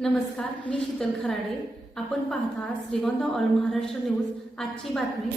नमस्कार मी शीतल खराडे. आपण पाहता श्रीगोंदा ऑल महाराष्ट्र न्यूज. आजची बातमी.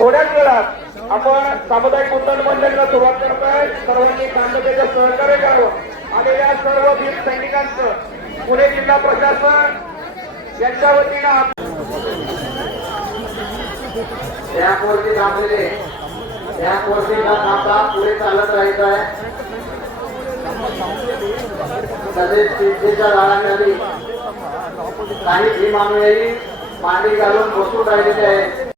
थोड्याच वेळात आपण सामुदायिक उड्डाण मंडळाला सुरुवात करताय. सर्वांनी शांततेचं सहकार्य करावं. आणि या सर्व वीर सैनिकांचं पुणे जिल्हा प्रशासन यांच्या वतीनं आप- त्यावरती थांबलेले त्यावरती न थांबता पुढे चालत राहायचं आहे. तसेच चिंचेच्या झाडाखाली काही भीम अनुयायी मांडी घालून बसून राहिलेले आहेत.